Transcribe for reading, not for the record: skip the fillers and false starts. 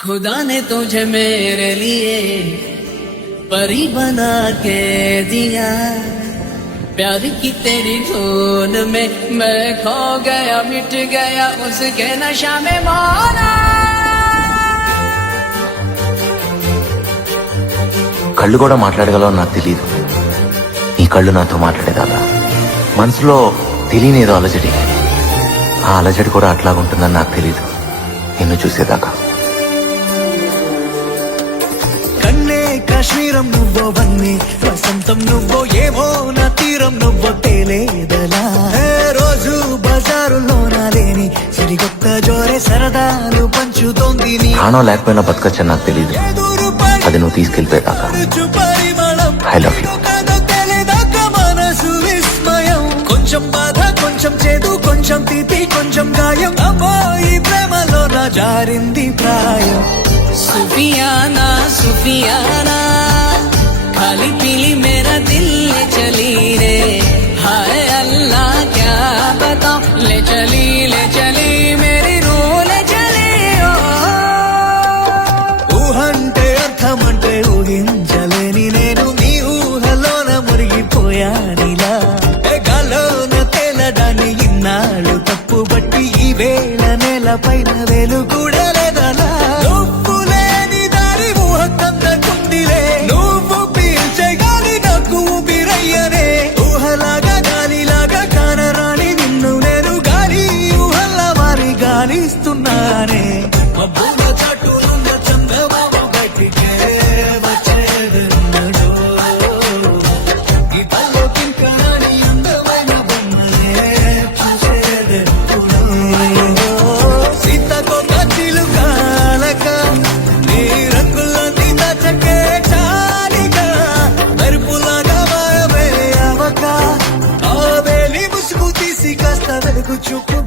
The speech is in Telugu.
खुदा ने तुझे मेरे लिए परी बना के दिया, प्यार की तेरी धुन में मैं खो गया, मिट गया उसके नशा में मौला। కళ్ళు కూడా మాట్లాడగలవో నాకు తెలియదు. నీ కళ్ళు నాతో మాట్లాడేదాకా మనసులో తెలియనేదో అలజడి. ఆ అలజడి కూడా అట్లాగుంటుందని నాకు తెలీదు నిన్ను చూసేదాకా. కన్నే కాశ్మీరం నువ్వో వన్నే వసంతం నువ్వో ఏవో నా తీరం నువ్వో తేలేదలా. రోజు బజారులో నా లేని సరికొత్త జోరే సరదాలు పంచుతోంది నీ. ప్రాణం లేకపోయినా బతకచ్చని నాకు తెలీదు. అది నువ్వు తీసుకెళ్ళిపోయేదాకా. I love you. మనసు విస్మయం, కొంచెం బాధ కొంచెం చేదు కొంచెం తీపి కొంచెం గాయం. అమ్మో ఈ ప్రేమలో నా జారింది ప్రాయం. सुफियाना सुफियाना खाली पीली मेरा दिल ले चली रे, हाय अल्लाह क्या बताऊं, ले चली मेरी रूह ले चली। ఊహంటే అర్థమంటే ఊహించలేని నేను నీ ఊహలోన మురిగిపోయానిలా. గాల్లోన తేలడాన్ని ఇన్నాళ్ళు తప్పు బట్టి ఈ వేళ నేల పైన వేలు కూడా లేదలా. నువ్వు లేని దారి ఊహ కందకుందిలే, నువ్వు పీల్చే గాలి నాకు ఊపిరయ్యనే. ఊహలాగా గాలిలాగా కానరాని నిన్ను నేను గాలి ఊహల్లా మారి గాలిస్తున్నానే. మబ్బుల చాటునున్న చందమామ బయటికే వచ్చేదెన్నడో, ఈ పల్లో కింకరాని అందమైన బొమ్మలే చూసేదెప్పుడో. సీతకొక చిలుకాలక నీ రంగులన్నీ దచకే చాలిగా, మెరుపులాగా మారవే అవక ఆ వేలి ముసుగు తీసి కాస్త వెలుగు చూపు